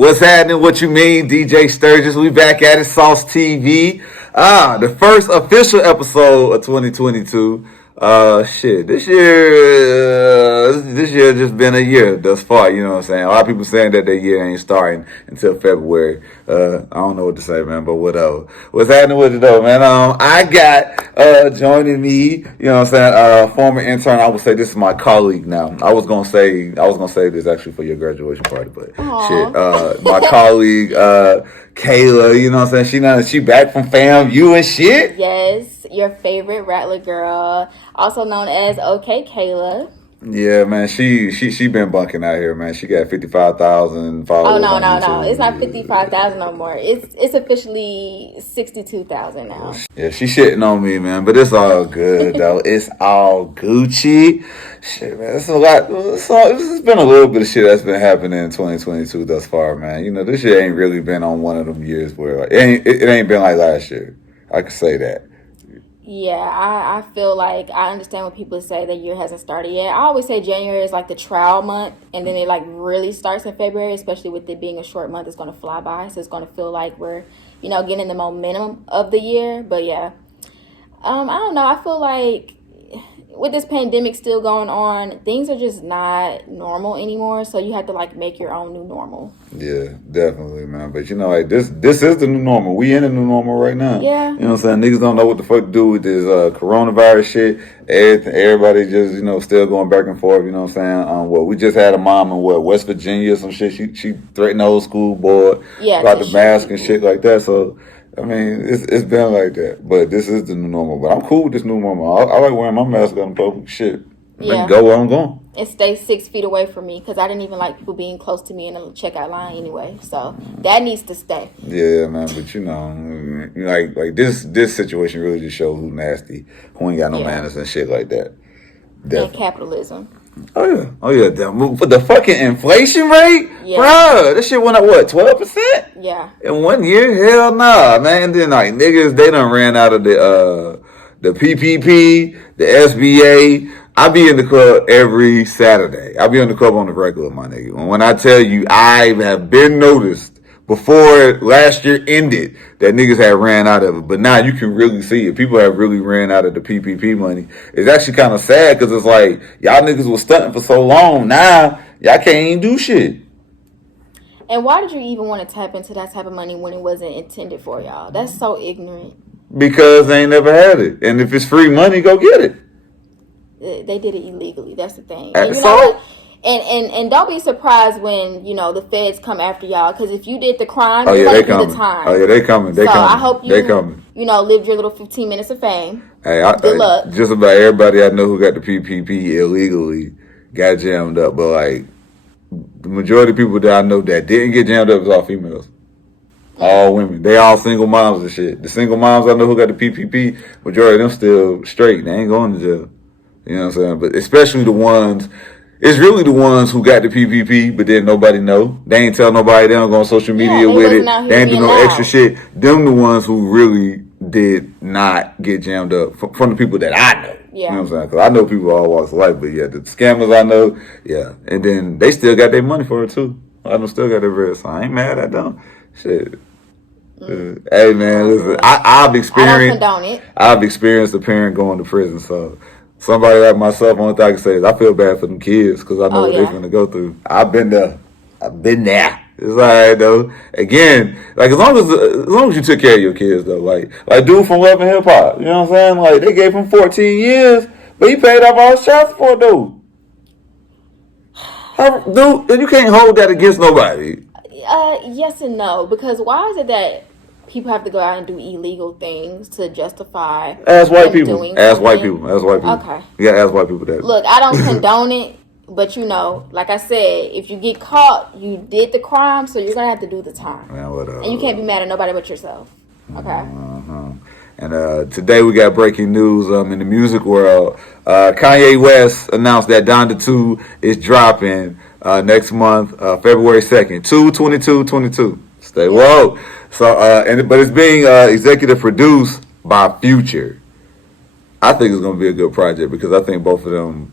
What's happening? What you mean? DJ Sturgis. We back at it. Sauce TV. The first official episode of 2022. This year just been a year thus far. You know what I'm saying? A lot of people saying that their year ain't starting until February. I don't know what to say, man, but whatever. What's happening with it though, man? I got joining me. You know what I'm saying? Former intern. I would say this is my colleague now. I was gonna say this actually for your graduation party, but shit. My colleague Kayla. You know what I'm saying? She back from FAMU and shit. Yes, your favorite Rattler girl, also known as OK Kayla. Yeah, man, she been bunking out here, man. She got 55,000 followers. Oh no, it's not 55,000 no more. It's officially 62,000 now. Yeah, she shitting on me, man, but it's all good though. It's all Gucci. Shit, man, it's a lot. It's been a little bit of shit that's been happening in 2022 thus far, man. You know, this year ain't really been on one of them years where like, it ain't been like last year. I could say that. Yeah, I feel like I understand when people say the year hasn't started yet. I always say January is like the trial month, and then it like really starts in February, especially with it being a short month. It's going to fly by, so it's going to feel like we're, getting the momentum of the year. But yeah, I don't know. I feel like with this pandemic still going on, things are just not normal anymore. So you have to like make your own new normal. Yeah, definitely, man. But like this is the new normal. We in the new normal right now. Yeah. You know what I'm saying? Niggas don't know what the fuck to do with this coronavirus shit. Everybody just, still going back and forth, you know what I'm saying? We just had a mom in West Virginia or some shit. She threatened the whole school board about the mask and shit like that. So I mean, it's been like that, but this is the new normal. But I'm cool with this new normal. I like wearing my mask on public shit. Yeah. Go where I'm going. And stay 6 feet away from me because I didn't even like people being close to me in the checkout line anyway. So that needs to stay. Yeah, man. But like this situation really just shows who nasty, who ain't got no manners and shit like that. Definitely. And capitalism. Oh yeah. For the fucking inflation rate, yeah. Bro, that shit went up 12%? Yeah. In 1 year, hell nah, man. And then like niggas, they done ran out of the PPP, the SBA. I be in the club every Saturday. I be in the club on the regular, my nigga. And when I tell you, I have been noticed before last year ended that niggas had ran out of it. But now you can really see it. People have really ran out of the PPP money. It's actually kind of sad because it's like, y'all niggas was stunting for so long. Now, y'all can't even do shit. And why did you even want to tap into that type of money when it wasn't intended for y'all? That's so ignorant. Because they ain't never had it. And if it's free money, go get it. They did it illegally. That's the thing. And you know what? And don't be surprised when, the feds come after y'all. Because if you did the crime, you're going to do the time. Oh, yeah, they coming. So I hope you, lived your little 15 minutes of fame. Hey, good luck. Just about everybody I know who got the PPP illegally got jammed up. But, like, the majority of people that I know that didn't get jammed up was all females. All women. They all single moms and shit. The single moms I know who got the PPP, majority of them still straight. They ain't going to jail. You know what I'm saying? But especially the ones, it's really the ones who got the PPP, but then nobody know. They ain't tell nobody. They don't go on social media with it. They ain't do no extra shit. Them the ones who really did not get jammed up from the people that I know. Yeah. You know what I'm saying? Because I know people all walks of life, but yeah, the scammers I know, yeah. And then they still got their money for it too. I know still got their bread, so I ain't mad at them. Shit. Hey man, listen, I've experienced. I don't condone it. I've experienced a parent going to prison, so somebody like myself, only thing I can say is I feel bad for them kids because I know what they're going to go through. I've been there. It's alright though. Again, like as long as you took care of your kids though, like dude from Love and Hip Hop, you know what I'm saying? Like they gave him 14 years, but he paid off all his child support, dude. Dude, you can't hold that against nobody. Yes and no, because why is it that people have to go out and do illegal things to justify Ask white people. Ask white people. Okay. Yeah, ask white people that. Look, I don't condone it, but like I said, if you get caught, you did the crime, so you're going to have to do the time. Man, whatever. And you can't be mad at nobody but yourself. Okay? And today we got breaking news in the music world. Kanye West announced that Donda 2 is dropping next month, February 2nd. 2/22/22. Stay woke. So, but it's being executive produced by Future. I think it's going to be a good project because I think both of them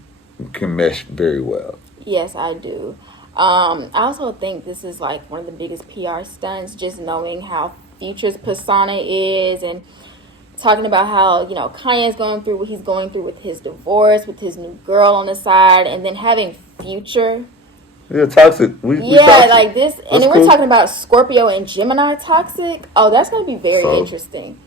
can mesh very well. Yes, I do. I also think this is like one of the biggest PR stunts, just knowing how Future's persona is and talking about how, Kanye's going through what he's going through with his divorce, with his new girl on the side, and then having Future. Yeah, toxic. We Yeah, toxic. like this. That's And then cool. we're talking about Scorpio and Gemini toxic. Oh, that's going to be very So- interesting.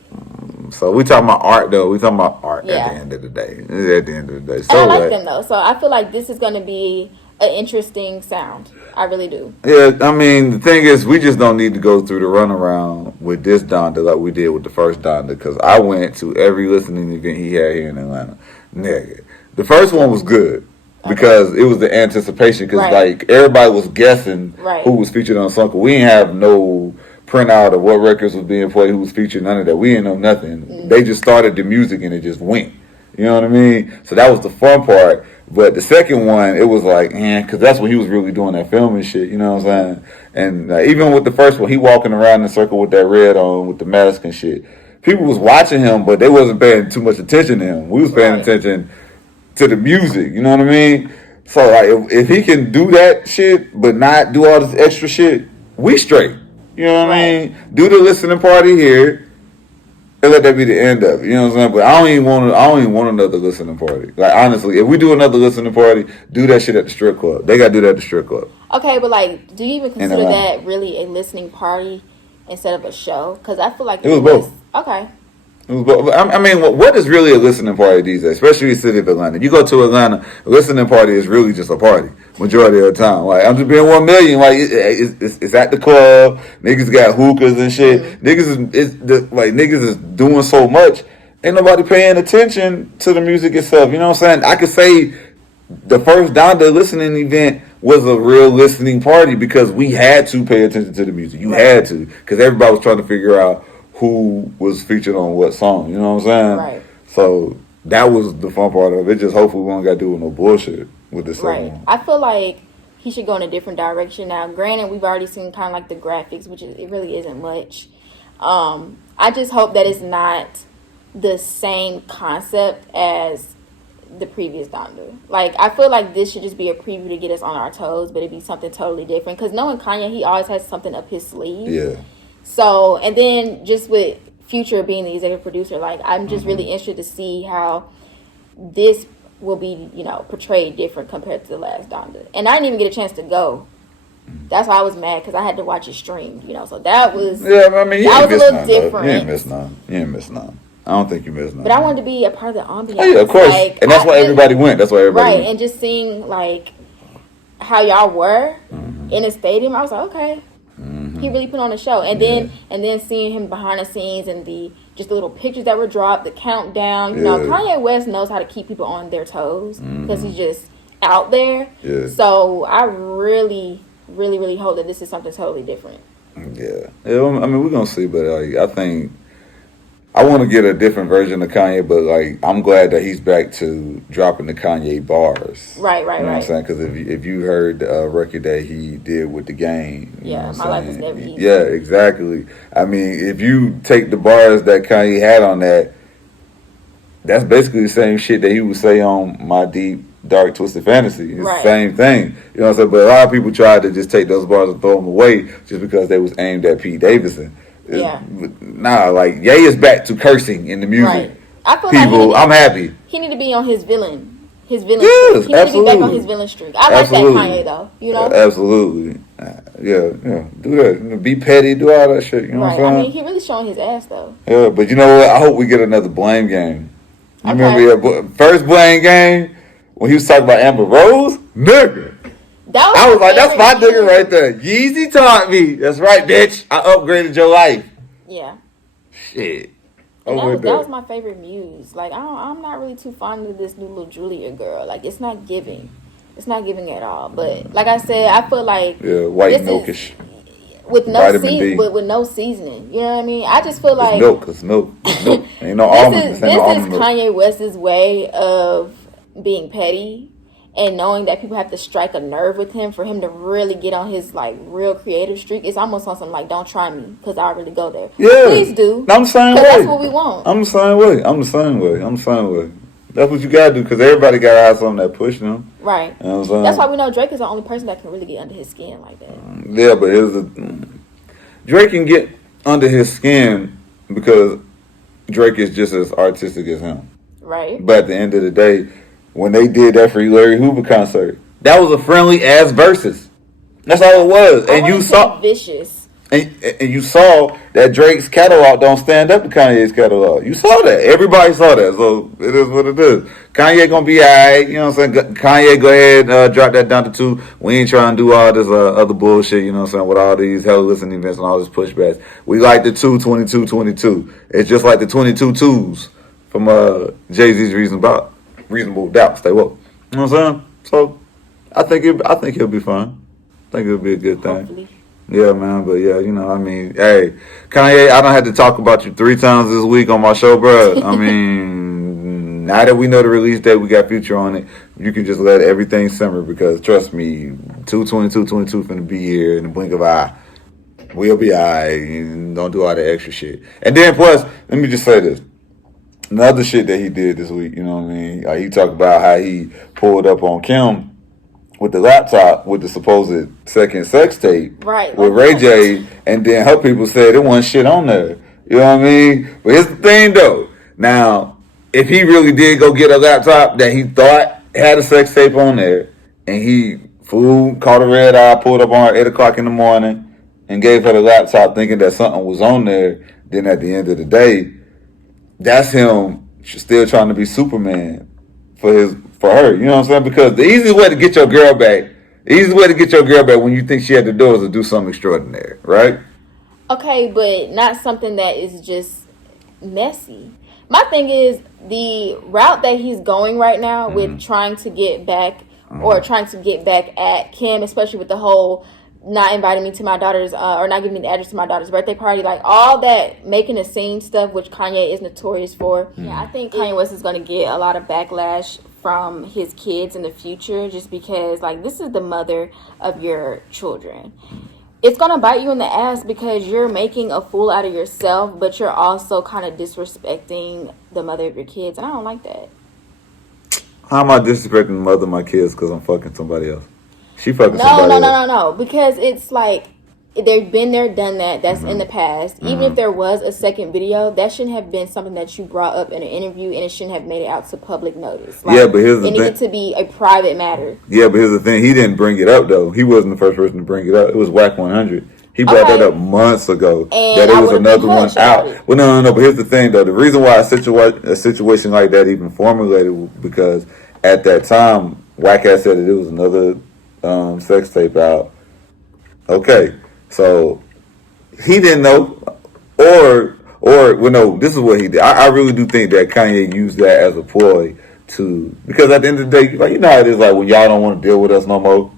So we talking about art, though. We talking about art Yeah. at the end of the day. At the end of the day. And So I like like, them, though. So I feel like this is going to be an interesting sound. I really do. yeah, I mean, the thing is, we just don't need to go through the runaround with this Donda like we did with the first Donda, because I went to every listening event he had here in Atlanta. Nigga. The first one was good because it was the anticipation, because Right. like everybody was guessing Right. who was featured on the song. We didn't have no printout of what records was being played, who was featured, none of that. We didn't know nothing. They just started the music and it just went. You know what I mean? So that was the fun part. But the second one, it was like, because that's when he was really doing that filming shit. You know what I'm saying? And even with the first one, he walking around in a circle with that red on, with the mask and shit. People was watching him, but they wasn't paying too much attention to him. We was paying Right. attention to the music. You know what I mean? So like, if he can do that shit, but not do all this extra shit, we straight. You know what I Right. mean? Do the listening party here, and let that be the end of it. You know what I'm saying? But I don't even want another listening party. Like honestly, if we do another listening party, do that shit at the strip club. They gotta do that at the strip club. Okay, but like, do you even consider Atlanta. that really a listening party instead of a show? Because I feel like It was both. Okay. I mean, what is really a listening party these days, especially in the city of Atlanta? You go to Atlanta, a listening party is really just a party majority of the time. Like, I'm just being 1 million. Like, it's at the club. Niggas got hookahs and shit. Niggas is doing so much. Ain't nobody paying attention to the music itself. You know what I'm saying? I could say the first Donda listening event was a real listening party because we had to pay attention to the music. You had to, because everybody was trying to figure out who was featured on what song. You know what I'm saying? Right. So that was the fun part of it. Just hopefully we don't got to do with no bullshit with this Right. second one. I feel like he should go in a different direction now. Granted, we've already seen kind of like the graphics, which it really isn't much. I just hope that it's not the same concept as the previous Donda. Like, I feel like this should just be a preview to get us on our toes, but it'd be something totally different. Because knowing Kanye, he always has something up his sleeve. Yeah. So, and then just with Future being the executive producer, like, I'm just really interested to see how this will be, portrayed different compared to the last Donda. And I didn't even get a chance to go. That's why I was mad, because I had to watch it streamed, so that was... Yeah, I mean, you that ain't was a missed little none, though. different. You ain't missed none. I don't think you missed none. But I wanted to be a part of the ambiance. Oh, yeah, of course. Like, and that's why everybody went. That's why everybody right, went. and just seeing, like, how y'all were in a stadium, I was like, okay. He really put on a show. And then seeing him behind the scenes and the little pictures that were dropped, the countdown. Kanye West knows how to keep people on their toes because he's just out there. Yeah. So I really, really, really hope that this is something totally different. Yeah. I mean, we're going to see, but I think I want to get a different version of Kanye, but like I'm glad that he's back to dropping the Kanye bars. Right. You know what I'm saying? Because if you heard the record that he did with The Game, you know what My I'm Life saying? Was Never Easy. Yeah, exactly. I mean, if you take the bars that Kanye had on that, that's basically the same shit that he would say on My Deep Dark Twisted Fantasy. It's the same thing. You know what I'm saying? But a lot of people tried to just take those bars and throw them away just because they was aimed at Pete Davidson. Nah, like Ye is back to cursing in the music. Right. I feel People, like I'm happy. he need to be on his villain streak. Yes, He need to be back absolutely. on his villain streak. I like that Kanye though. Absolutely. Yeah. Do that. Be petty. Do all that shit. You know what I'm saying? I mean, he really showing his ass though. Yeah, but you know what? I hope we get another Blame Game. You remember that first Blame Game when he was talking about Amber Rose? Nigga. I was like, that's my nigga right there. Yeezy taught me. That's right, bitch. I upgraded your life. Yeah. Shit. And that was my favorite muse. Like, I'm not really too fond of this new little Julia girl. Like, it's not giving. It's not giving at all. But like I said, I feel like white milkish. With no seasoning. You know what I mean? I just feel like it's milk. Ain't no almond. This is Kanye West's way of being petty and knowing that people have to strike a nerve with him for him to really get on his like real creative streak. It's almost on some like, don't try me because I really go there. Yeah, please do. I'm the same way. That's what we want. I'm the same way. That's what you gotta do, because everybody gotta have something that push them. Right. You know what I'm saying? That's why we know Drake is the only person that can really get under his skin like that. Yeah, but Drake can get under his skin because Drake is just as artistic as him. Right. But at the end of the day, when they did that for Larry Hoover concert, that was a friendly ass versus. That's all it was. And you saw vicious. And you saw that Drake's catalog don't stand up to Kanye's catalog. You saw that. Everybody saw that. So it is what it is. Kanye gonna be alright. You know what I'm saying? Kanye, go ahead, drop that down to 2. We ain't trying to do all this other bullshit, you know what I'm saying, with all these hell listening events and all this pushbacks. We like the 22. It's just like the 22 twos from Jay-Z's Reasonable Doubt. Stay woke. You know what I'm saying? So I think he'll be fine. I think it'll be a good thing. Hopefully. Yeah, man, but yeah, you know, I mean, hey, Kanye, I don't have to talk about you 3 times this week on my show, bro. I mean, now that we know the release date, we got Future on it, you can just let everything simmer, because trust me, 2/22/22 finna be here in the blink of an eye. We'll be alright. Don't do all that extra shit. And then plus, let me just say this. Another shit that he did this week, you know what I mean? He talked about how he pulled up on Kim with the laptop with the supposed second sex tape, right, with Ray J, and then her people said there wasn't shit on there. You know what I mean? But here's the thing though. Now, if he really did go get a laptop that he thought had a sex tape on there, and he caught a red eye, pulled up on her at 8 o'clock in the morning, and gave her the laptop thinking that something was on there, then at the end of the day, that's him still trying to be Superman for her, you know what I'm saying? Because the easiest way to get your girl back when you think she at the door is to do something extraordinary, right? Okay, but not something that is just messy. My thing is the route that he's going right now with trying to get back at Kim, especially with the whole not inviting me to my daughter's or not giving me the address to my daughter's birthday party, like all that making a scene stuff, which Kanye is notorious for. Yeah, I think Kanye West is going to get a lot of backlash from his kids in the future, just because like this is the mother of your children. It's going to bite you in the ass because you're making a fool out of yourself, but you're also kind of disrespecting the mother of your kids, and I don't like that. How am I disrespecting the mother of my kids because I'm fucking somebody else? She fucking somebody else. No. Because it's like they've been there, done that. That's in the past. Even if there was a second video, that shouldn't have been something that you brought up in an interview, and it shouldn't have made it out to public notice. Like, yeah, but here's the thing. It needed to be a private matter. Yeah, but here's the thing. He didn't bring it up, though. He wasn't the first person to bring it up. It was Whack 100. He brought that up months ago. And that it was another one out. Well, no. But here's the thing, though. The reason why a situation like that even formulated was because at that time, Whack had said that it was another sex tape out. Okay, so he didn't know, or well, no, this is what he did. I really do think that Kanye used that as a ploy because at the end of the day, like, you know how it is, like when y'all don't want to deal with us no more,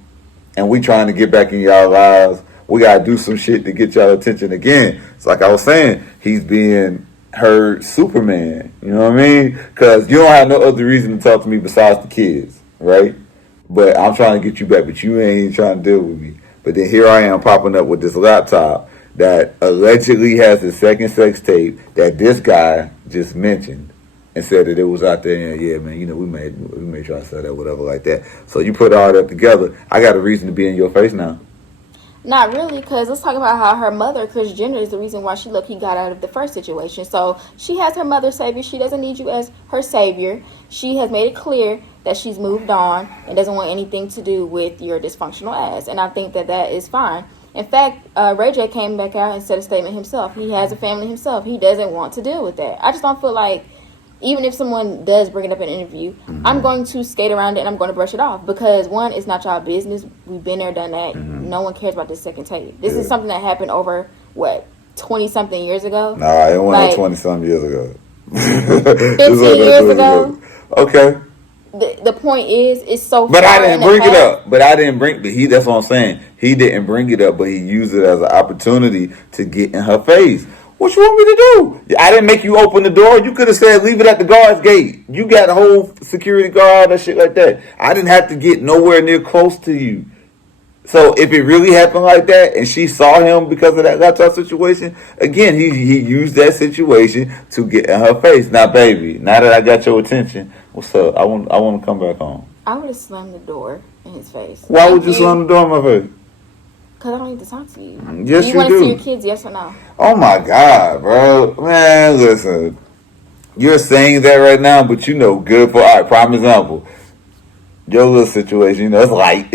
and we trying to get back in y'all lives, we gotta do some shit to get y'all attention again. It's like I was saying, he's being her Superman. You know what I mean? Because you don't have no other reason to talk to me besides the kids, right? But I'm trying to get you back, but you ain't trying to deal with me. But then here I am popping up with this laptop that allegedly has the second sex tape that this guy just mentioned and said that it was out there. And yeah, man, you know, we may try to sell that, whatever like that. So you put all that together, I got a reason to be in your face now. Not really, because let's talk about how her mother, Kris Jenner, is the reason why she got out of the first situation. So she has her mother savior. She doesn't need you as her savior. She has made it clear that she's moved on and doesn't want anything to do with your dysfunctional ass. And I think that is fine. In fact, Ray J came back out and said a statement himself. He has a family himself. He doesn't want to deal with that. I just don't feel like, even if someone does bring it up in an interview, I'm going to skate around it and I'm going to brush it off. Because, one, it's not y'all business. We've been there, done that. No one cares about this second tape. This is something that happened over, 20-something years ago? Nah, it wasn't 20-something years ago. 15 years ago? Okay. The point is, it's so But I didn't bring it up. That's what I'm saying. He didn't bring it up, but he used it as an opportunity to get in her face. What you want me to do? I didn't make you open the door. You could have said, leave it at the guard's gate. You got a whole security guard and shit like that. I didn't have to get nowhere near close to you. So if it really happened like that, and she saw him because of that laptop situation, again, he used that situation to get in her face. Now, baby, now that I got your attention, what's up? I want to come back home. I would have slammed the door in his face. Why would you slam the door in my face? Because I don't need to talk to you. Yes, do you want do. to see your kids, yes or no? Oh my God, bro. Man, listen. You're saying that right now, but you know good for, all right, prime example. Your little situation, you know, it's light.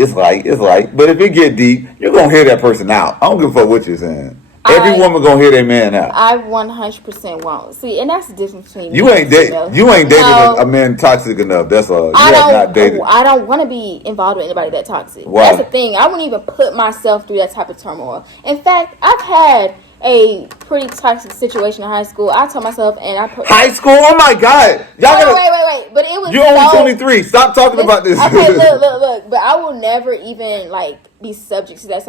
But if it get deep, you're going to hear that person out. I don't give a fuck what you're saying. Every woman going to hear that man out. I 100% won't. See, and that's the difference between you ain't dated a man toxic enough. That's all. You have not dated. I don't want to be involved with anybody that toxic. Why? That's the thing. I wouldn't even put myself through that type of turmoil. In fact, I've had a pretty toxic situation in high school. I told myself, and I put high school. Oh my God, y'all wait. But it was you're only 23. Stop talking about this. Okay, look. But I will never even be subject to that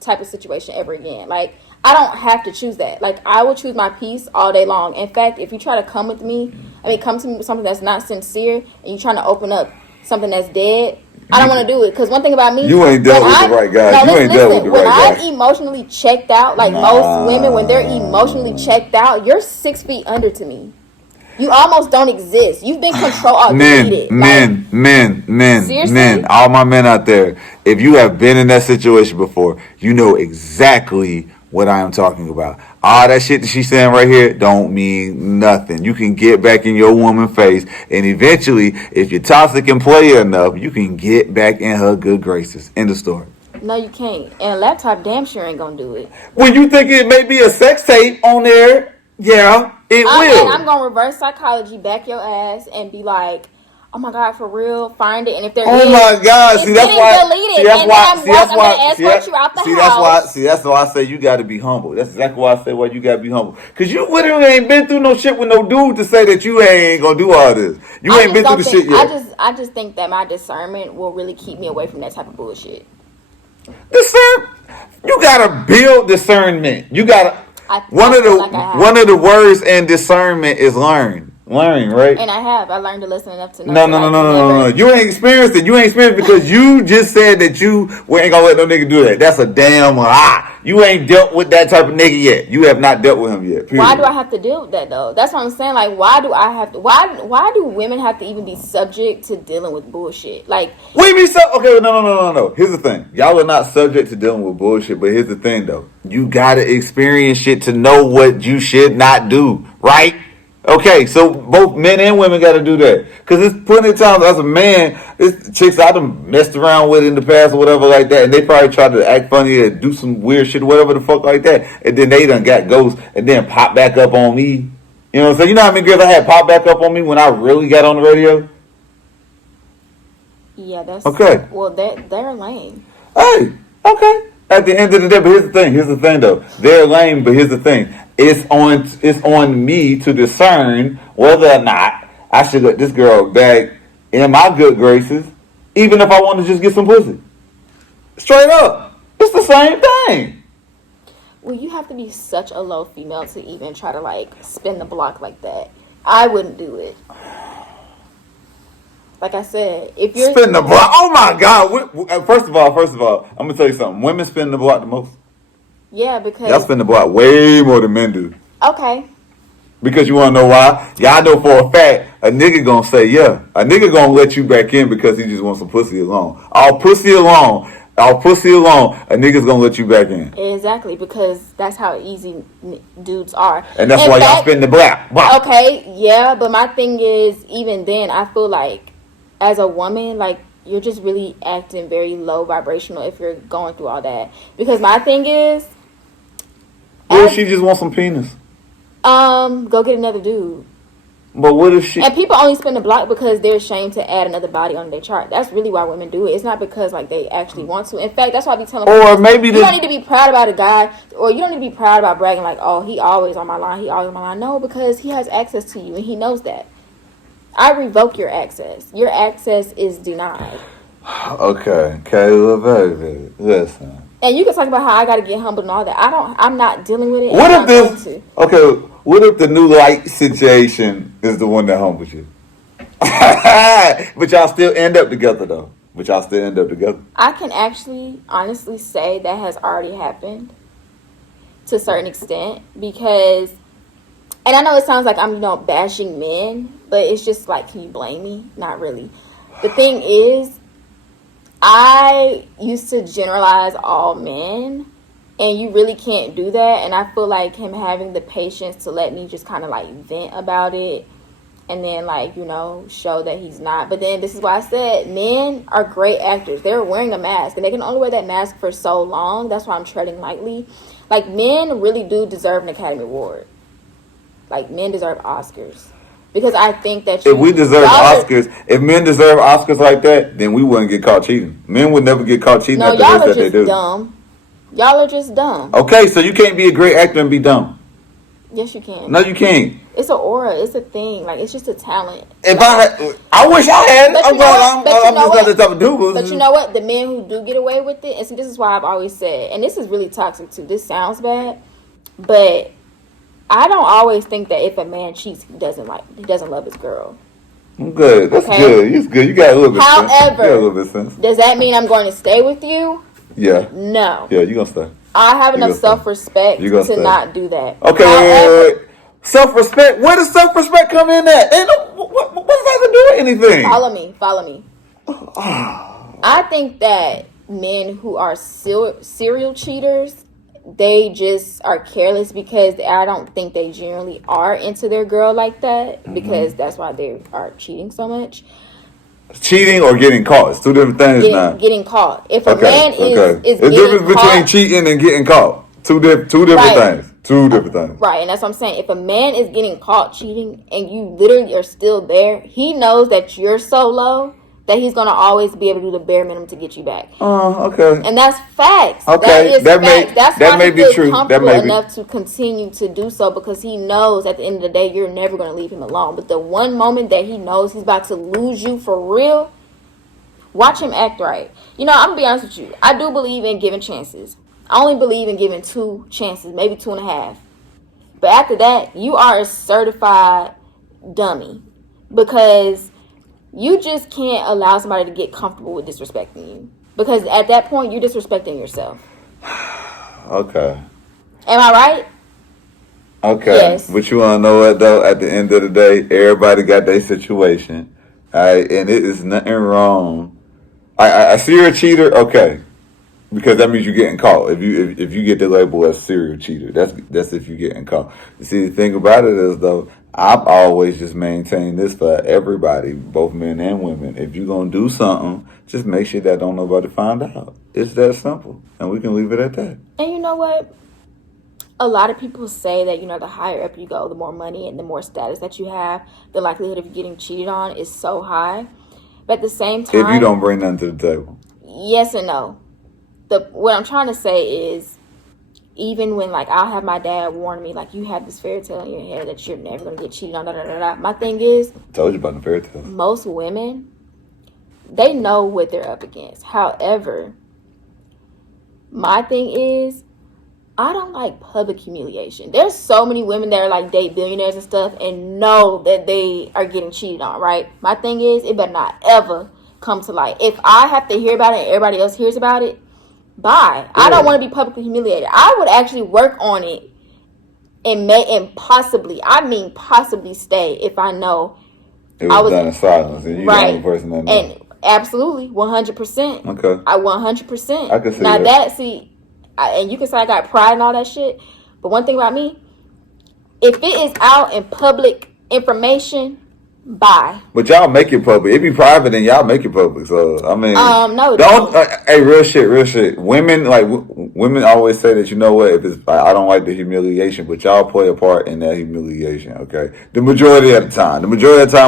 type of situation ever again. Like, I don't have to choose that. Like, I will choose my peace all day long. In fact, if you try to come to me with something that's not sincere, and you're trying to open up something that's dead, I don't want to do it. Because one thing about me, you ain't dealt with the right guy. When I'm emotionally checked out, like most women, when they're emotionally checked out, you're 6 feet under to me. You almost don't exist. You've been controlled. Men. All my men out there, if you have been in that situation before, you know exactly what I am talking about. All that shit that she's saying right here don't mean nothing. You can get back in your woman's face, and eventually, if you're toxic and player enough, you can get back in her good graces. End of story. No, you can't. And a laptop damn sure ain't gonna do it. When you think it may be a sex tape on there, yeah, it will. I'm gonna reverse psychology, back your ass, and be like, oh my God, for real, find it. And if there is, oh my God, see that's why. That's why I say you got to be humble. That's exactly why I say you got to be humble. Cause you literally ain't been through no shit with no dude to say that you ain't gonna do all this. You ain't been through the shit yet. I just think that my discernment will really keep me away from that type of bullshit. You gotta build discernment. You gotta. One of the words in discernment is learn. Learn, right? And I learned to listen enough to know. No. You ain't experienced it. You ain't experienced it because you just said that you ain't gonna let no nigga do that. That's a damn lie. You ain't dealt with that type of nigga yet. You have not dealt with him yet. Period. Why do I have to deal with that though? That's what I'm saying. Like, why do I have to? Why do women have to even be subject to dealing with bullshit? Like, we be okay. No. Here's the thing. Y'all are not subject to dealing with bullshit. But here's the thing though. You gotta experience shit to know what you should not do. Right? Okay, so both men and women got to do that. Because there's plenty of times as a man, there's chicks I done messed around with in the past or whatever like that, and they probably try to act funny or do some weird shit or whatever the fuck like that, and then they done got ghosts and then pop back up on me. You know what I'm saying? You know how many girls I had pop back up on me when I really got on the radio? Yeah, that's... Okay. Well, they're lame. Hey, okay. At the end of the day, but here's the thing though. They're lame, but here's the thing. It's on me to discern whether or not I should let this girl back in my good graces, even if I want to just get some pussy. Straight up. It's the same thing. Well, you have to be such a low female to even try to spin the block like that. I wouldn't do it. Like I said, if you're spin the block, oh my God! First of all, I'm gonna tell you something. Women spin the block the most. Yeah, because y'all spin the block way more than men do. Okay. Because you wanna know why? Y'all know for a fact a nigga gonna say yeah. A nigga gonna let you back in because he just wants some pussy alone. All pussy alone, a nigga's gonna let you back in. Exactly, because that's how easy dudes are. And that's why y'all spin the block. Okay, yeah, but my thing is, even then, I feel like as a woman, you're just really acting very low vibrational if you're going through all that. Because my thing is... What if she just wants some penis? Go get another dude. But what if she... And people only spin the block because they're ashamed to add another body on their chart. That's really why women do it. It's not because, they actually want to. In fact, that's why I be telling people... Or maybe... You don't need to be proud about a guy, or you don't need to be proud about bragging oh, he always on my line, No, because he has access to you, and he knows that. I revoke your access. Your access is denied. Okay, little baby, listen. And you can talk about how I got to get humbled and all that. I'm not dealing with it. What if the new light situation is the one that humbles you? But y'all still end up together though. but y'all still end up together. I can actually honestly say that has already happened to a certain extent because, and I know it sounds like I'm, bashing men, but it's just like, can you blame me? Not really. The thing is, I used to generalize all men, and you really can't do that. And I feel like him having the patience to let me just kind of like vent about it and then like, show that he's not. But then this is why I said men are great actors. They're wearing a mask and they can only wear that mask for so long. That's why I'm treading lightly. Like, men really do deserve an Academy Award. Like, men deserve Oscars. Because I think that if men deserve Oscars like that, then we wouldn't get caught cheating. Men would never get caught cheating. No, y'all are just dumb. Y'all are just dumb. Okay, so you can't be a great actor and be dumb. Yes, you can. No, you can't. It's an aura. It's a thing. Like, it's just a talent. I wish I had it. I'm just not the type of dude. But you know what? The men who do get away with it, and see, this is why I've always said, and this is really toxic too. This sounds bad, but I don't always think that if a man cheats, he doesn't love his girl. I'm good. That's good. It's good. You got a little bit. However, sense. Does that mean I'm going to stay with you? Yeah. No. Yeah, you gonna stay. I have enough self-respect to not do that. Okay, wait. Self-respect? Where does self-respect come in at? What does that have to do with anything? Follow me. I think that men who are serial cheaters, they just are careless because I don't think they generally are into their girl like that because that's why they are cheating so much. Cheating or getting caught? It's two different things now. Getting caught. If a man is the difference between cheating and getting caught. Two different things. Two different things. Right, and that's what I'm saying. If a man is getting caught cheating and you literally are still there, he knows that you're so low that he's going to always be able to do the bare minimum to get you back. Okay. And that's facts. Okay. That is facts. That's why may he feels be true. comfortable enough to continue to do so because he knows at the end of the day you're never going to leave him alone. But the one moment that he knows he's about to lose you for real, watch him act right. I'm going to be honest with you. I do believe in giving chances. I only believe in giving 2 chances, maybe 2.5. But after that, you are a certified dummy because you just can't allow somebody to get comfortable with disrespecting you. Because at that point, you're disrespecting yourself. Okay. Am I right? Okay. Yes. But you want to know what, though? At the end of the day, everybody got their situation. All right? And it is nothing wrong. I see you're a cheater. Okay. Because that means you're getting caught. If you get the label as serial cheater, that's if you're getting caught. You see, the thing about it is, though, I've always just maintained this for everybody, both men and women. If you're going to do something, just make sure that don't nobody find out. It's that simple. And we can leave it at that. And you know what? A lot of people say that, the higher up you go, the more money and the more status that you have, the likelihood of you getting cheated on is so high. But at the same time... If you don't bring nothing to the table. Yes and no. What I'm trying to say is, even when, I'll have my dad warn me, you have this fairy tale in your head that you're never going to get cheated on, My thing is... I told you about the fairy tale. Most women, they know what they're up against. However, my thing is, I don't like public humiliation. There's so many women that are, date billionaires and stuff and know that they are getting cheated on, right? My thing is, it better not ever come to light. If I have to hear about it and everybody else hears about it, bye. Yeah. I don't want to be publicly humiliated. I would actually work on it and possibly stay if I know it was done in silence and you're right. the only person that knows. And absolutely, 100%. Okay. I 100%. I can see now that. And you can say I got pride and all that shit, but one thing about me, if it is out in public information, bye. But y'all make it public. It be private and y'all make it public. So I mean, no. Don't. Hey, real shit. Women women always say that if it's I don't like the humiliation, but y'all play a part in that humiliation. Okay, the majority of the time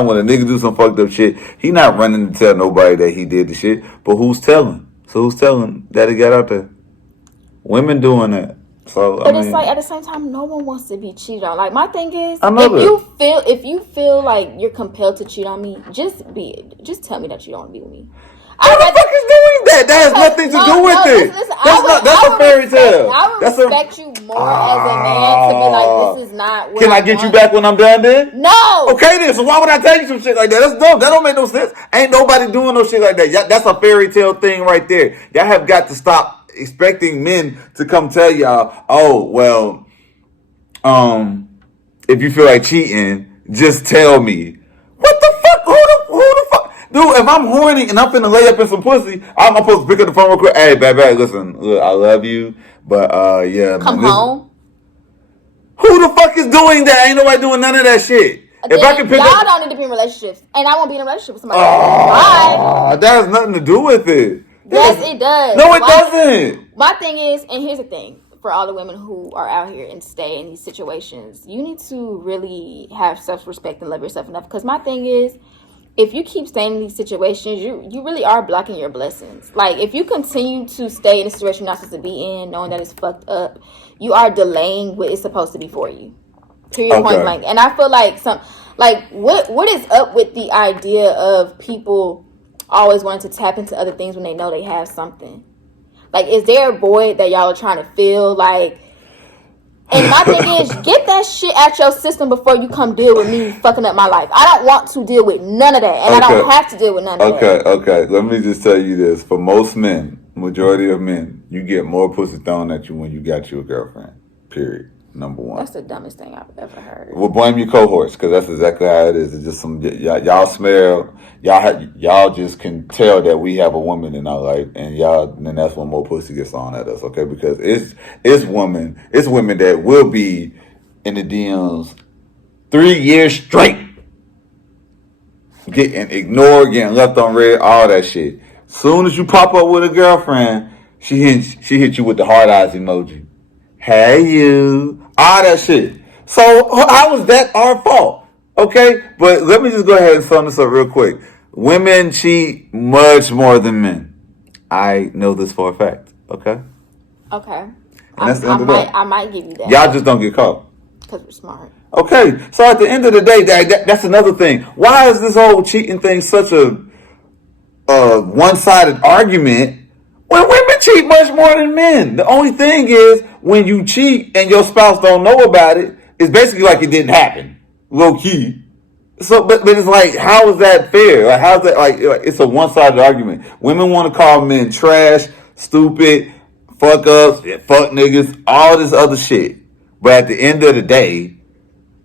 when a nigga do some fucked up shit, he not running to tell nobody that he did the shit. But who's telling? So who's telling that he got out there? Women doing that. So, but it's at the same time, no one wants to be cheated on. My thing is, if you feel like you're compelled to cheat on me, just tell me that you don't want to be with me. Who the fuck is doing that? That has nothing to do with it. Listen, That's a fairy tale. I would respect you more as a man to be like, this is not what Can I get you back when I'm done then? No. Okay then, so why would I tell you some shit like that? That's dumb. That don't make no sense. Ain't nobody doing no shit like that. That's a fairy tale thing right there. Y'all have got to stop expecting men to come tell y'all, oh, well, if you feel like cheating, just tell me. What the fuck? Who the fuck? Dude, if I'm horny and I'm finna lay up in some pussy, I'm supposed to pick up the phone real quick. Hey, baby, listen, look, I love you, but yeah. Come home. Who the fuck is doing that? Ain't nobody doing none of that shit. If I can pick y'all don't need to be in relationships, and I won't be in a relationship with somebody. Bye. That has nothing to do with it. Yes, it does. No, it doesn't. My thing is, and here's the thing. For all the women who are out here and stay in these situations, you need to really have self-respect and love yourself enough. Because my thing is, if you keep staying in these situations, you really are blocking your blessings. Like, if you continue to stay in a situation you're not supposed to be in, knowing that it's fucked up, you are delaying what is supposed to be for you. Period, point blank. And I feel like what is up with the idea of people always wanting to tap into other things when they know they have something? Like, is there a void that y'all are trying to fill? Like, and my thing is, get that shit out your system before you come deal with me fucking up my life. I don't want to deal with none of that, and I don't have to deal with none of that. Okay. Let me just tell you this. For most men, majority of men, you get more pussy thrown at you when you got you a girlfriend. Period. Number one. That's the dumbest thing I've ever heard. Well, blame your cohorts, because that's exactly how it is. It's just some y'all smell. Y'all just can tell that we have a woman in our life, and that's when more pussy gets on at us, okay? Because it's women that will be in the DMs 3 years straight, getting ignored, getting left on red, all that shit. Soon as you pop up with a girlfriend, she hit you with the hard eyes emoji. Hey you, all that shit. So how was that our fault? Okay, but let me just go ahead and sum this up real quick. Women cheat much more than men. I know this for a fact. Okay. Okay. I might give you that. Y'all just don't get caught. Because we're smart. Okay, so at the end of the day, that's another thing. Why is this whole cheating thing such a one-sided argument? When women cheat much more than men. The only thing is, when you cheat and your spouse don't know about it, it's basically like it didn't happen. Low key. So, but it's like, how is that fair? Like, how's that like it's a one-sided argument. Women want to call men trash, stupid, fuck ups, fuck niggas, all this other shit. But at the end of the day,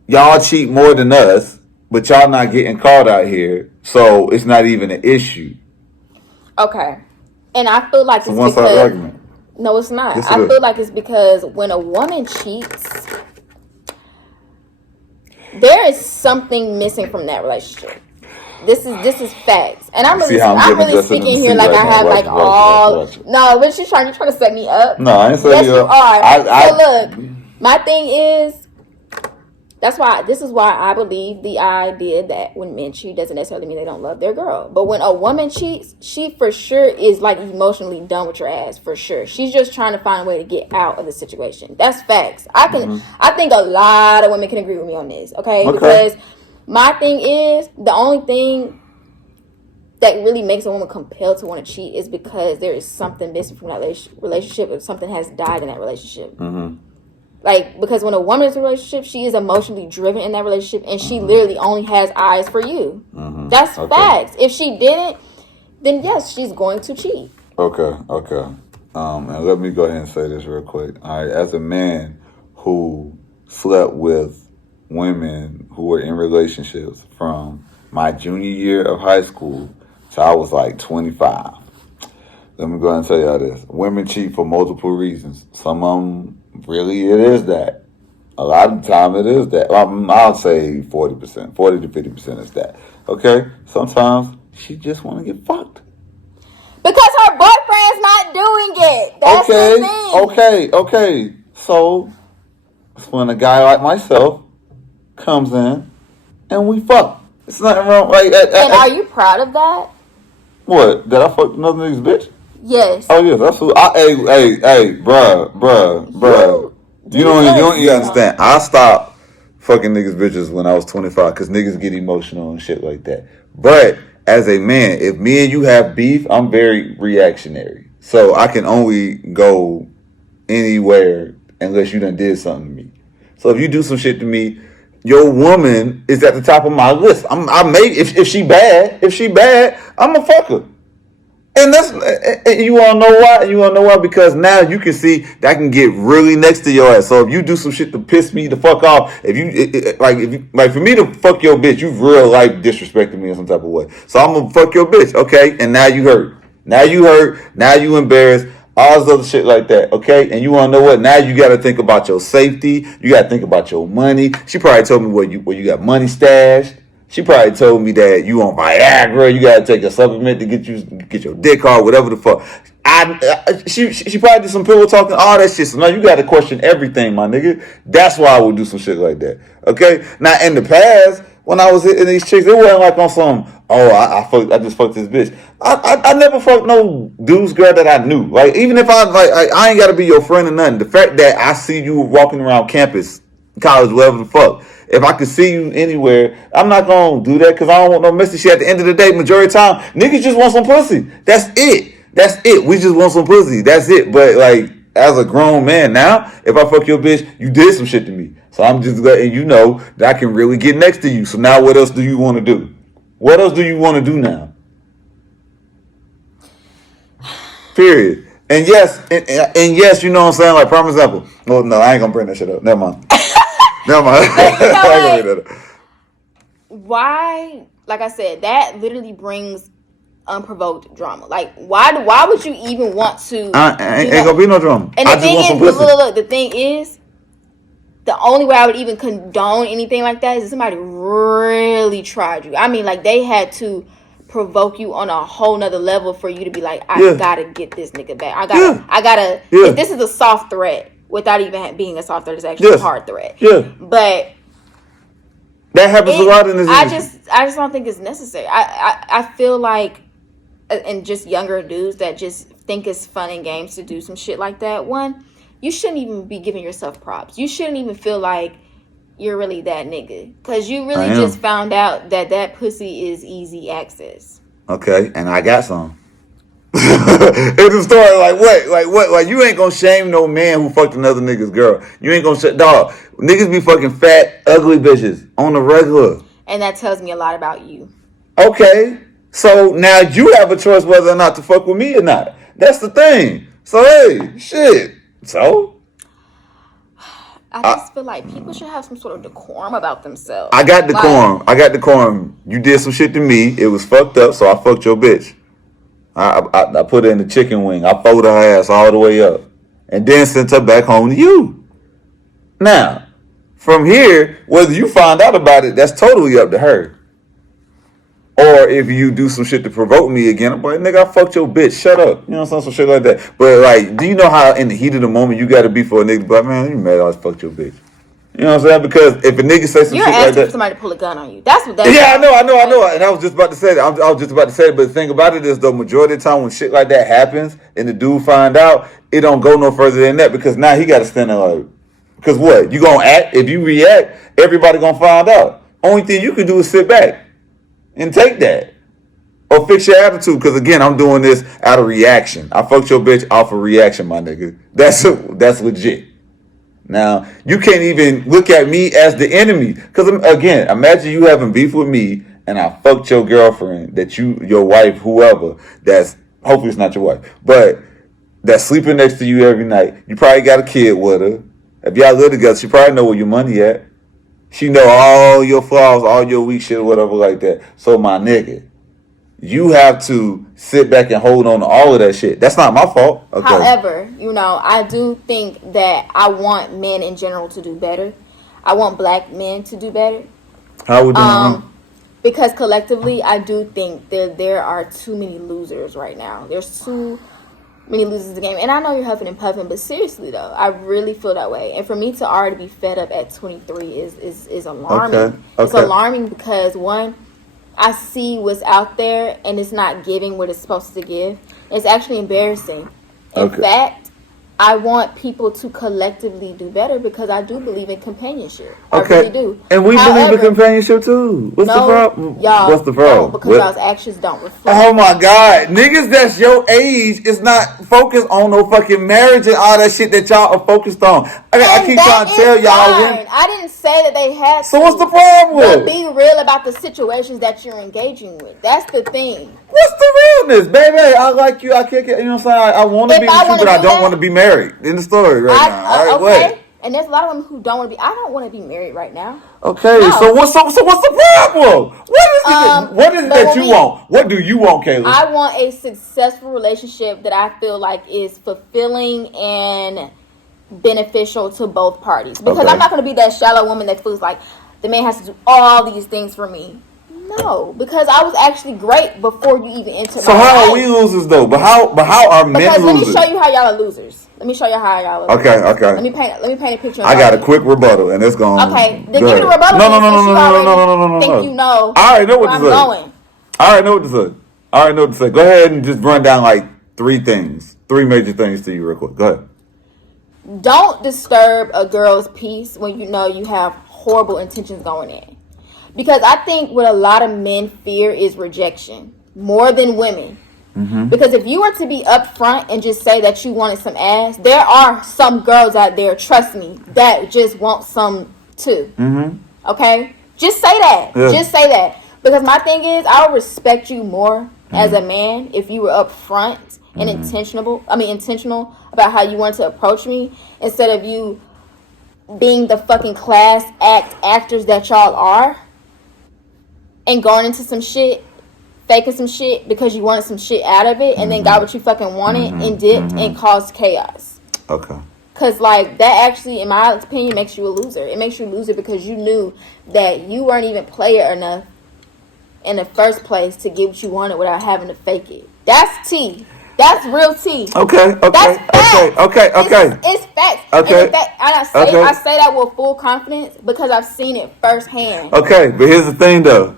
y'all cheat more than us, but y'all not getting caught out here. So it's not even an issue. Okay. And I feel like it's because argument. No, it's not. Yes, I feel like it's because when a woman cheats, there is something missing from that relationship. This is facts, and I'm really speaking here like I have like all. No, but you're trying to set me up. No, I ain't setting you up. Yes, you are. So look, my thing is. This is why I believe the idea that when men cheat doesn't necessarily mean they don't love their girl. But when a woman cheats, she for sure is like emotionally done with your ass, for sure. She's just trying to find a way to get out of the situation. That's facts. I think a lot of women can agree with me on this, okay? Because my thing is, the only thing that really makes a woman compelled to want to cheat is because there is something missing from that relationship, or something has died in that relationship. Mm-hmm. Like, because when a woman is in a relationship, she is emotionally driven in that relationship, and she literally only has eyes for you. Mm-hmm. That's facts. If she didn't, then yes, she's going to cheat. Okay. And let me go ahead and say this real quick. All right, as a man who slept with women who were in relationships from my junior year of high school till I was like 25. Let me go ahead and tell y'all this. Women cheat for multiple reasons. Some of them, really, it is that. A lot of the time, it is that. I'll say 40%. 40 to 50% is that. Okay? Sometimes she just want to get fucked. Because her boyfriend's not doing it. That's the thing. Okay. So, it's when a guy like myself comes in and we fuck. It's nothing wrong. And are you proud of that? What? That I fucked another nigga's bitch? Yes. Oh yes, absolutely. Hey, bruh. You don't even understand. I stopped fucking niggas bitches when I was 25 because niggas get emotional and shit like that. But as a man, if me and you have beef, I'm very reactionary. So I can only go anywhere unless you done did something to me. So if you do some shit to me, your woman is at the top of my list. I may if she bad, I'm a fucker. And and you wanna know why? You wanna know why? Because now you can see that I can get really next to your ass. So if you do some shit to piss me the fuck off, if you for me to fuck your bitch, you've real life disrespected me in some type of way. So I'm gonna fuck your bitch, okay? And now you hurt. Now you hurt. Now you embarrassed. All this other shit like that, okay? And you wanna know what? Now you gotta think about your safety. You gotta think about your money. She probably told me where you got money stashed. She probably told me that you on Viagra, you gotta take a supplement to get your dick hard, whatever the fuck. She probably did some pillow talking, all that shit. So now you gotta question everything, my nigga. That's why I would do some shit like that. Okay? Now in the past, when I was hitting these chicks, it wasn't like on some, I just fucked this bitch. I never fucked no dude's girl that I knew. Like even if I ain't gotta be your friend or nothing. The fact that I see you walking around campus, college, whatever the fuck. If I could see you anywhere, I'm not gonna do that because I don't want no messy shit. At the end of the day, majority of the time, niggas just want some pussy. That's it. That's it. We just want some pussy. That's it. But like, as a grown man now, if I fuck your bitch, you did some shit to me. So I'm just letting you know that I can really get next to you. So now what else do you want to do? What else do you want to do now? Period. And yes, and yes, you know what I'm saying? Like, prime example. Well, no, I ain't gonna bring that shit up. Never mind. Never mind. I ain't gonna bring that up. Why, like I said, that literally brings unprovoked drama. Like, why would you even want to? Ain't gonna be no drama. And the thing is, look, the thing is, the only way I would even condone anything like that is if somebody really tried you. I mean, like, they had to provoke you on a whole nother level for you to be like, I gotta get this nigga back. I gotta. If this is a soft threat, without even being a soft threat, it's actually a hard threat. Yeah. But that happens a lot in this industry. I just don't think it's necessary. I feel like, and just younger dudes that just think it's fun and games to do some shit like that. One, you shouldn't even be giving yourself props. You shouldn't even feel like you're really that nigga. Because you really just found out that pussy is easy access. Okay, and I got some. It's a story like what? Like you ain't gonna shame no man who fucked another nigga's girl. You ain't gonna dog. Niggas be fucking fat, ugly bitches on the regular. And that tells me a lot about you. Okay, so now you have a choice whether or not to fuck with me or not. That's the thing. So hey, shit. So I just feel like people should have some sort of decorum about themselves. I got decorum. You did some shit to me. It was fucked up, so I fucked your bitch. I put her in the chicken wing. I folded her ass all the way up. And then sent her back home to you. Now, from here, whether you find out about it, that's totally up to her. Or if you do some shit to provoke me again, I'm like, nigga, I fucked your bitch. Shut up. You know what I'm saying? Some shit like that. But, like, do you know how in the heat of the moment you got to be for a nigga to be like, man, you mad I fucked your bitch? You know what I'm saying? Because if a nigga say some shit like that, you're asking for somebody to pull a gun on you. That's what that is. Yeah, I know. And I was just about to say that. I was just about to say it. But the thing about it is, though, majority of the time when shit like that happens and the dude find out, it don't go no further than that because now he got to stand there like, because what? You going to act? If you react, everybody going to find out. Only thing you can do is sit back and take that. Or fix your attitude. Because, again, I'm doing this out of reaction. I fucked your bitch off of reaction, my nigga. That's legit. Now, you can't even look at me as the enemy. Because, again, imagine you having beef with me and I fucked your girlfriend, your wife, whoever, that's, hopefully it's not your wife, but that's sleeping next to you every night. You probably got a kid with her. If y'all live together, she probably know where your money at. She know all your flaws, all your weak shit, or whatever like that. So, my nigga, you have to sit back and hold on to all of that shit. That's not my fault. Okay. However, I do think that I want men in general to do better. I want black men to do better. How would you because collectively, I do think there are too many losers right now. There's too many losers in the game. And I know you're huffing and puffing, but seriously, though, I really feel that way. And for me to already be fed up at 23 is alarming. Okay. It's alarming because, one, I see what's out there and it's not giving what it's supposed to give. It's actually embarrassing. In fact, I want people to collectively do better because I do believe in companionship. Okay. I really do. And we believe in companionship too. What's the problem? Y'all What's the problem? don't, because y'all's actions don't reflect. Oh my God. Niggas that's your age is not focused on no fucking marriage and all that shit that y'all are focused on. I keep trying to tell y'all. I didn't say that they had to. So what's the problem? But be real about the situations that you're engaging with. That's the thing. What's the realness, baby? I like you. I kick it. You know what I'm saying? I want to be with you, but I don't want to be married. In the story right now. All right, okay. what? And there's a lot of women who don't want to be. I don't want to be married right now. Okay, no. So what's the problem? What is it that you want? What do you want, Kayla? I want a successful relationship that I feel like is fulfilling and beneficial to both parties. Because I'm not going to be that shallow woman that feels like the man has to do all these things for me. No, because I was actually great before you even entered my life. So how are we losers though? But how are men losers? Let me show you how y'all are losers. Let me show you how y'all are losers. Okay. Let me paint a picture. I got a quick rebuttal, and it's going. Okay, then give me the rebuttal. No. Think you know? I already know what to say. I already know what to say. Go ahead and just run down like three major things to you real quick. Go ahead. Don't disturb a girl's peace when you know you have horrible intentions going in. Because I think what a lot of men fear is rejection more than women. Mm-hmm. Because if you were to be upfront and just say that you wanted some ass, there are some girls out there, trust me, that just want some too. Mm-hmm. Okay? Just say that. Yeah. Just say that. Because my thing is, I would respect you more as a man if you were upfront and intentional about how you wanted to approach me instead of you being the fucking class actors that y'all are. And going into some shit, faking some shit because you wanted some shit out of it and then got what you fucking wanted and dipped and caused chaos. Okay. Because, like, that actually, in my opinion, makes you a loser. It makes you a loser because you knew that you weren't even player enough in the first place to get what you wanted without having to fake it. That's tea. That's real tea. Okay. That's facts. Okay. It's facts. Okay. And I say that with full confidence because I've seen it firsthand. Okay, but here's the thing, though.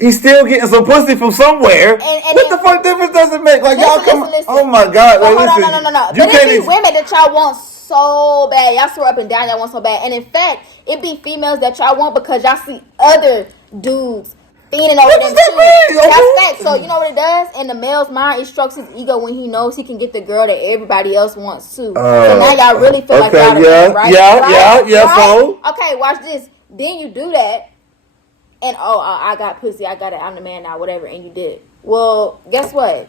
He's still getting some pussy from somewhere. And what the fuck difference does it make? Like, y'all come. Listen. Oh my God! Well, hold on, no. But it be women that y'all want so bad. Y'all swear up and down y'all want so bad. And in fact, it be females that y'all want because y'all see other dudes fiending over them too. That's fact. So you know what it does? In the male's mind, it strokes his ego when he knows he can get the girl that everybody else wants too. So now y'all really feel like y'all are right? Yeah. So okay, watch this. Then you do that. And, I got pussy, I got it, I'm the man now, whatever, and you did. Well, guess what?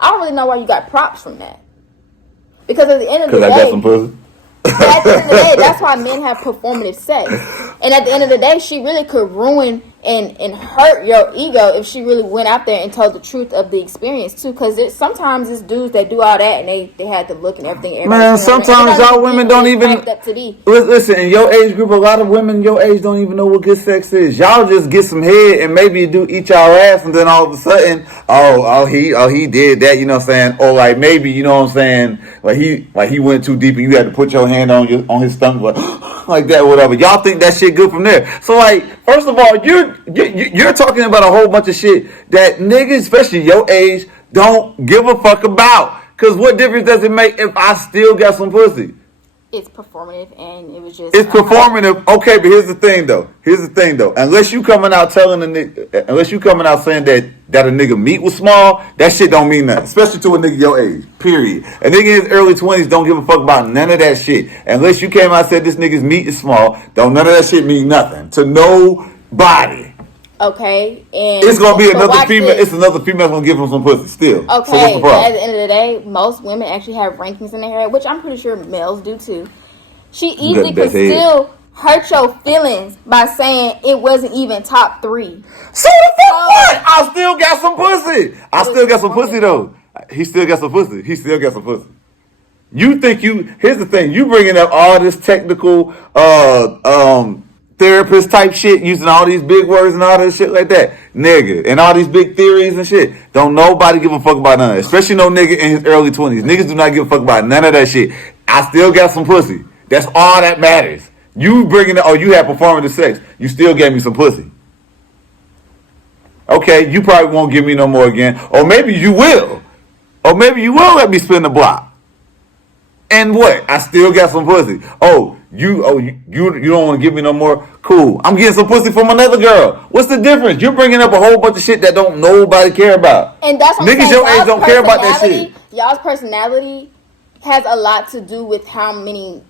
I don't really know why you got props from that. Because at the end of the day... Because I got some pussy? At the end of the day, that's why men have performative sex. And at the end of the day, she really could ruin and hurt your ego if she really went out there and told the truth of the experience, too. Because sometimes it's dudes that do all that, and they had the look and everything. Man, sometimes y'all women don't even... Listen, in your age group, a lot of women your age don't even know what good sex is. Y'all just get some head, and maybe you do eat y'all ass, and then all of a sudden, he did that, you know what I'm saying? Or like maybe, you know what I'm saying, like he went too deep, and you had to put your hand on his stomach, like that, whatever. Y'all think that shit good from there. So, like, first of all, you're talking about a whole bunch of shit that niggas, especially your age, don't give a fuck about. Because what difference does it make if I still got some pussy? It's performative, and it was just... It's performative. Okay, but here's the thing, though. Unless you coming out saying that a nigga meat was small, that shit don't mean nothing. Especially to a nigga your age, period. A nigga in his early 20s don't give a fuck about none of that shit. Unless you came out and said this nigga's meat is small, none of that shit mean nothing. To nobody. Okay, and it's gonna be another female. It's another female gonna give him some pussy still. Okay, so what's the problem? At the end of the day, most women actually have rankings in their hair, which I'm pretty sure males do too. She easily could still hurt your feelings by saying it wasn't even top 3. So what? I still got some pussy. I still got some pussy though. He still got some pussy. You think here's the thing, you bringing up all this technical therapist type shit, using all these big words and all this shit like that, nigga, and all these big theories and shit. Don't nobody give a fuck about none of that, especially no nigga in his early 20s. Niggas do not give a fuck about none of that shit. I still got some pussy. That's all that matters. You bringing it, you had performative sex, you still gave me some pussy. Okay, you probably won't give me no more again, or maybe you will. Or maybe you will let me spin the block. And what? I still got some pussy. You don't want to give me no more? Cool. I'm getting some pussy from another girl. What's the difference? You're bringing up a whole bunch of shit that don't nobody care about. And that's what niggas I'm saying. your age don't care about that shit. Y'all's personality has a lot to do with how many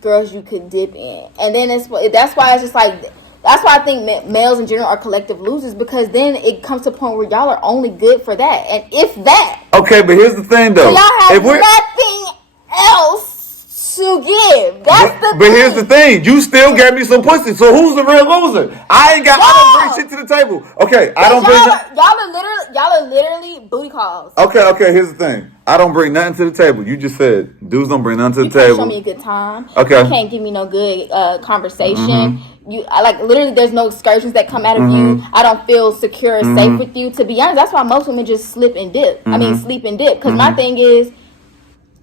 girls you could dip in. And then that's why it's just like, that's why I think males in general are collective losers, because then it comes to a point where y'all are only good for that. And if that. Okay, but here's the thing though. So y'all have nothing else to give. But here's the thing. You still gave me some pussy. So who's the real loser? I don't bring shit to the table. Okay, I don't bring y'all are literally booty calls. Okay, here's the thing. I don't bring nothing to the table. You just said dudes don't bring nothing to the table. You can't show me a good time. Okay. You can't give me no good conversation. Literally there's no excursions that come out of you. I don't feel secure or safe with you. To be honest, that's why most women just slip and dip. I mean sleep and dip. Because my thing is,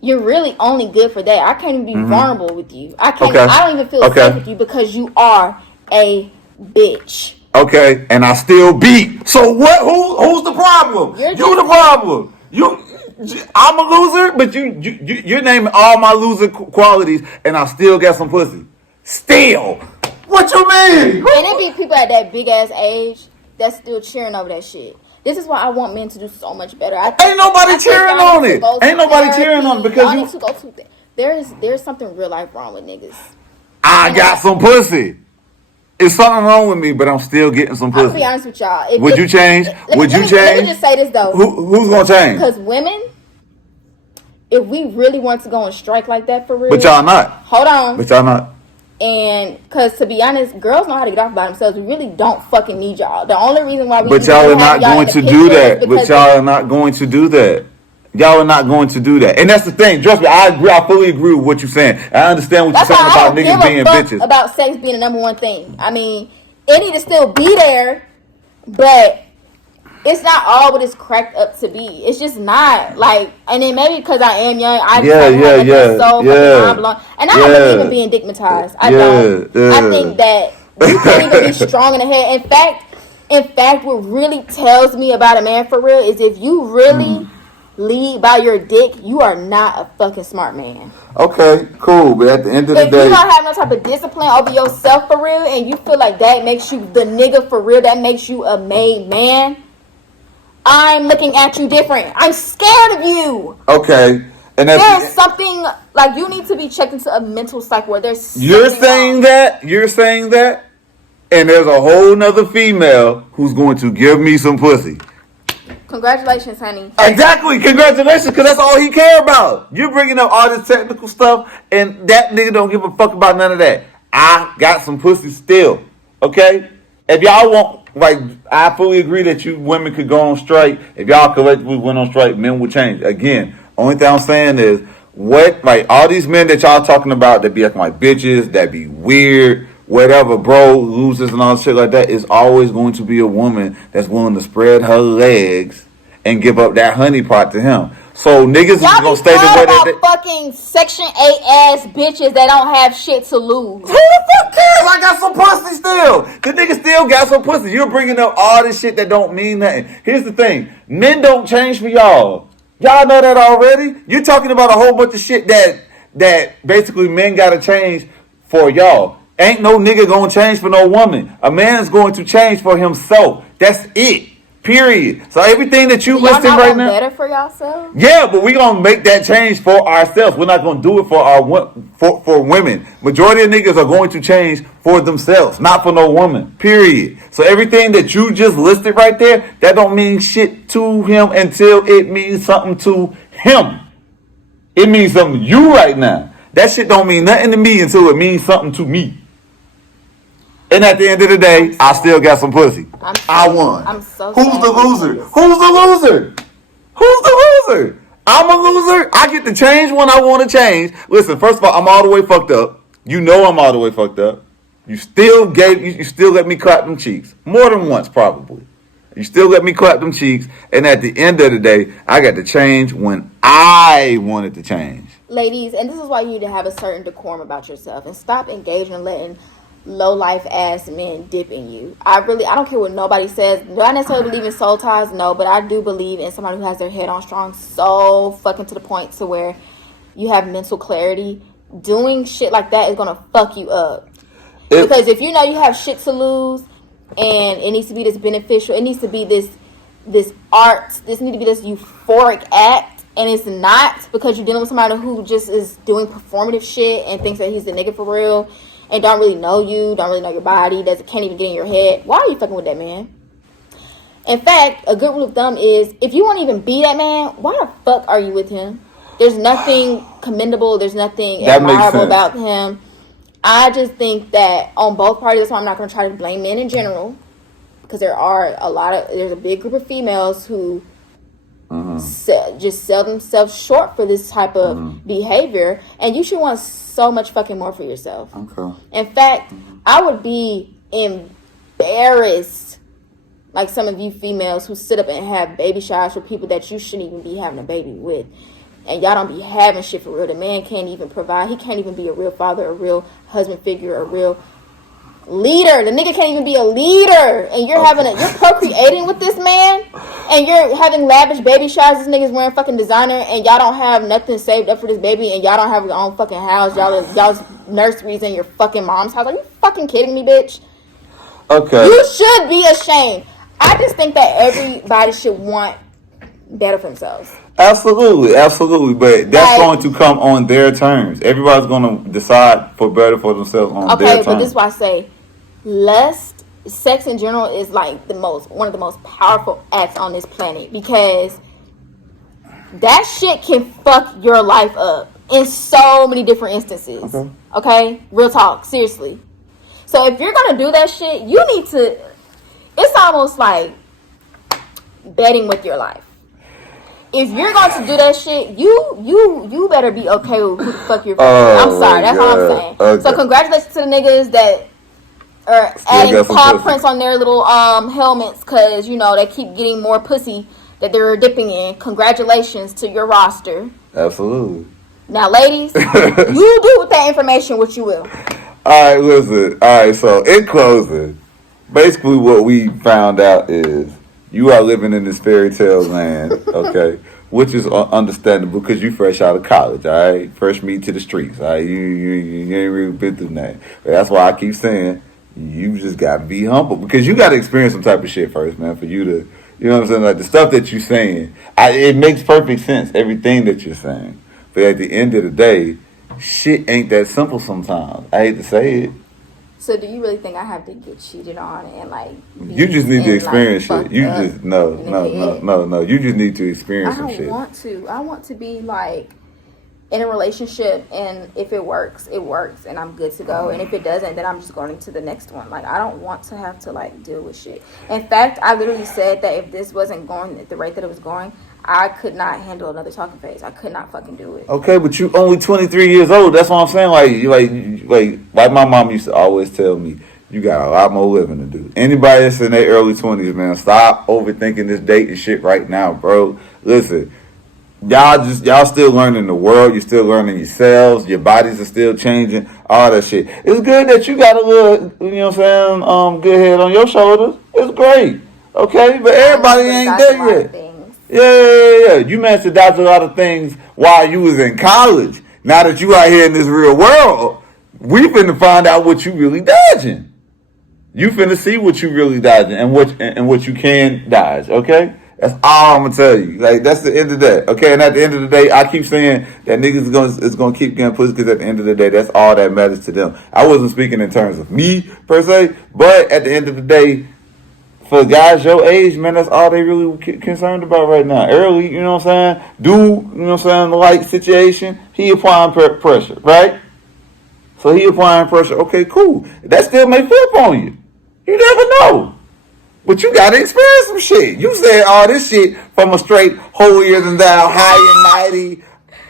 you're really only good for that. I can't even be vulnerable with you. I don't even feel safe with you because you are a bitch. Okay, and I still beat. So what? Who's the problem? You the problem. I'm a loser, but you're naming all my loser qualities, and I still got some pussy. Still, what you mean? And it be people at that big ass age that's still cheering over that shit. This is why I want men to do so much better. Ain't nobody cheering on it. Ain't nobody cheering on it because you need to go to there's something real life wrong with niggas. I got some pussy. It's something wrong with me, but I'm still getting some pussy. I'll be honest with y'all. Would you change? Would you change? Let me just say this though. Who's gonna change? Because women, if we really want to go on strike like that for real, but y'all not. Hold on. But y'all not. And because to be honest, girls know how to get off by themselves. We really don't fucking need y'all. The only reason why we but y'all are not going to do that. But y'all are not going to do that. Y'all are not going to do that. And that's the thing. Trust me, I agree. I fully agree with what you're saying. I understand what you're saying about niggas being bitches. About sex being the number one thing. I mean, it need to still be there, but it's not all what it's cracked up to be. It's just not like, and then maybe because I am young, I and I don't believe in being digmatized. I don't. I think that you can't even be strong in the head. In fact, what really tells me about a man for real is if you really lead by your dick, you are not a fucking smart man. Okay, cool. But at the end of the day, if you don't have no type of discipline over yourself for real, and you feel like that makes you the nigga for real, that makes you a made man, I'm looking at you different. I'm scared of you. Okay. And there's something, like, you need to be checked into a mental psych where there's You're saying that, and there's a whole nother female who's going to give me some pussy. Congratulations, honey. Exactly. Congratulations, because that's all he care about. You're bringing up all this technical stuff, and that nigga don't give a fuck about none of that. I got some pussy still. Okay? If y'all want, like, I fully agree that you women could go on strike. If y'all collectively went on strike, men would change. Again, only thing I'm saying is, all these men that y'all talking about that be acting like bitches, that be weird, whatever, bro, losers and all shit like that, is always going to be a woman that's willing to spread her legs and give up that honey pot to him. So niggas is gonna stay the way that fucking Section 8 ass bitches that don't have shit to lose. Who the fuck cares? I got some pussy still. The nigga still got some pussy. You're bringing up all this shit that don't mean nothing. Here's the thing. Men don't change for y'all. Y'all know that already. You're talking about a whole bunch of shit that basically men gotta change for y'all. Ain't no nigga gonna change for no woman. A man is going to change for himself. That's it. Period. So everything that you listing right now, better for yourself. Yeah, but we gonna make that change for ourselves. We're not gonna do it for women. Majority of niggas are going to change for themselves, not for no woman. Period. So everything that you just listed right there, that don't mean shit to him until it means something to him. It means something to you right now. That shit don't mean nothing to me until it means something to me. And at the end of the day, I still got some pussy. I won. I'm so Who's the loser? Who's the loser? Who's the loser? I'm a loser. I get to change when I want to change. Listen, first of all, I'm all the way fucked up. You know I'm all the way fucked up. You still let me clap them cheeks. More than once, probably. You still let me clap them cheeks. And at the end of the day, I got to change when I wanted to change. Ladies, and this is why you need to have a certain decorum about yourself and stop engaging and letting low life ass men dipping you. I don't care what nobody says. Do I necessarily believe in soul ties? No, but I do believe in somebody who has their head on strong, so fucking to the point to where you have mental clarity. Doing shit like that is gonna fuck you up. Because if you know you have shit to lose, and it needs to be this beneficial, it needs to be this art, this needs to be this euphoric act, and it's not, because you're dealing with somebody who just is doing performative shit and thinks that he's the nigga for real, and don't really know you, don't really know your body, can't even get in your head. Why are you fucking with that man? In fact, a good rule of thumb is, if you won't even be that man, why the fuck are you with him? There's nothing commendable, there's nothing admirable about him. I just think that on both parties, that's why I'm not going to try to blame men in general, because there's a big group of females who just sell themselves short for this type of behavior, and you should want so much fucking more for yourself. Okay. In fact, I would be embarrassed, like some of you females who sit up and have baby showers for people that you shouldn't even be having a baby with. And y'all don't be having shit for real. The man can't even provide. He can't even be a real father, a real husband figure, a real leader. The nigga can't even be a leader. And you're you're procreating with this man, and you're having lavish baby showers. This nigga's wearing fucking designer, and y'all don't have nothing saved up for this baby, and y'all don't have your own fucking house. Y'all's nurseries in your fucking mom's house. Are you fucking kidding me, bitch? Okay. You should be ashamed. I just think that everybody should want better for themselves. Absolutely, but that's going to come on their terms. Everybody's going to decide for better for themselves on their terms. Okay, but this is why I say lust, sex in general is like one of the most powerful acts on this planet, because that shit can fuck your life up in so many different instances. Okay? Real talk, seriously. So if you're going to do that shit, you need to, it's almost like betting with your life. If you're going to do that shit, you better be okay with who the fuck you're I'm sorry, that's all I'm saying. Okay. So congratulations to the niggas that are adding paw prints on their little helmets, because, you know, they keep getting more pussy that they're dipping in. Congratulations to your roster. Absolutely. Now, ladies, you do with that information what you will. All right, listen. All right, so in closing, basically what we found out is you are living in this fairy tale land, okay, which is understandable because you fresh out of college, all right? Fresh meat to the streets, all right? You ain't really been through that. But that's why I keep saying you just got to be humble, because you got to experience some type of shit first, man, for you to, you know what I'm saying? Like the stuff that you're saying, it makes perfect sense, everything that you're saying. But at the end of the day, shit ain't that simple sometimes. I hate to say it. So do you really think I have to get cheated on and like? You just need to experience shit. You just no. You just need to experience some shit. I don't want to. I want to be like in a relationship, and if it works, it works, and I'm good to go. And if it doesn't, then I'm just going to the next one. Like, I don't want to have to like deal with shit. In fact, I literally said that if this wasn't going at the rate that it was going, I could not handle another talking phase. I could not fucking do it. Okay, but you only 23 years old. That's what I'm saying. Like my mom used to always tell me, you got a lot more living to do. Anybody that's in their early 20s, man, stop overthinking this dating shit right now, bro. Listen, y'all still learning the world. You're still learning yourselves. Your bodies are still changing. All that shit. It's good that you got a little, you know what I'm saying, good head on your shoulders. It's great. Okay, but everybody ain't there yet. Yeah. You managed to dodge a lot of things while you was in college. Now that you out here in this real world, we finna find out what you really dodging. You finna see what you really dodging and what you can dodge, okay? That's all I'm gonna tell you. Like, that's the end of that, okay? And at the end of the day, I keep saying that niggas is gonna keep getting pussy, because at the end of the day, that's all that matters to them. I wasn't speaking in terms of me, per se, but at the end of the day, for guys your age, man, that's all they really concerned about right now. Early, you know what I'm saying? You know what I'm saying, the like situation, he applying pressure, right? So he applying pressure. Okay, cool. That still may flip on you. You never know. But you got to experience some shit. You said all this shit from a straight holier than thou, high and mighty,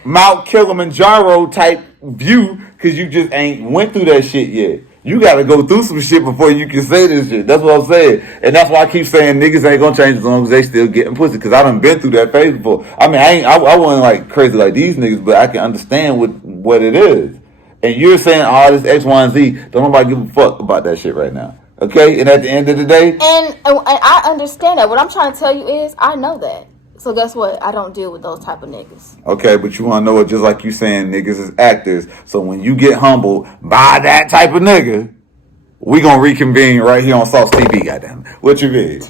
Mount Kilimanjaro type view, because you just ain't went through that shit yet. You got to go through some shit before you can say this shit. That's what I'm saying. And that's why I keep saying niggas ain't going to change as long as they still getting pussy. Because I done been through that phase before. I mean, I wasn't like crazy like these niggas, but I can understand what it is. And you're saying all this X, Y, and Z. Don't nobody give a fuck about that shit right now. Okay? And at the end of the day, And I understand that. What I'm trying to tell you is, I know that. So guess what? I don't deal with those type of niggas. okay, but you want to know it just like you saying niggas is actors. So when you get humbled by that type of nigga, we gonna reconvene right here on Sauce TV, goddamn. What you mean?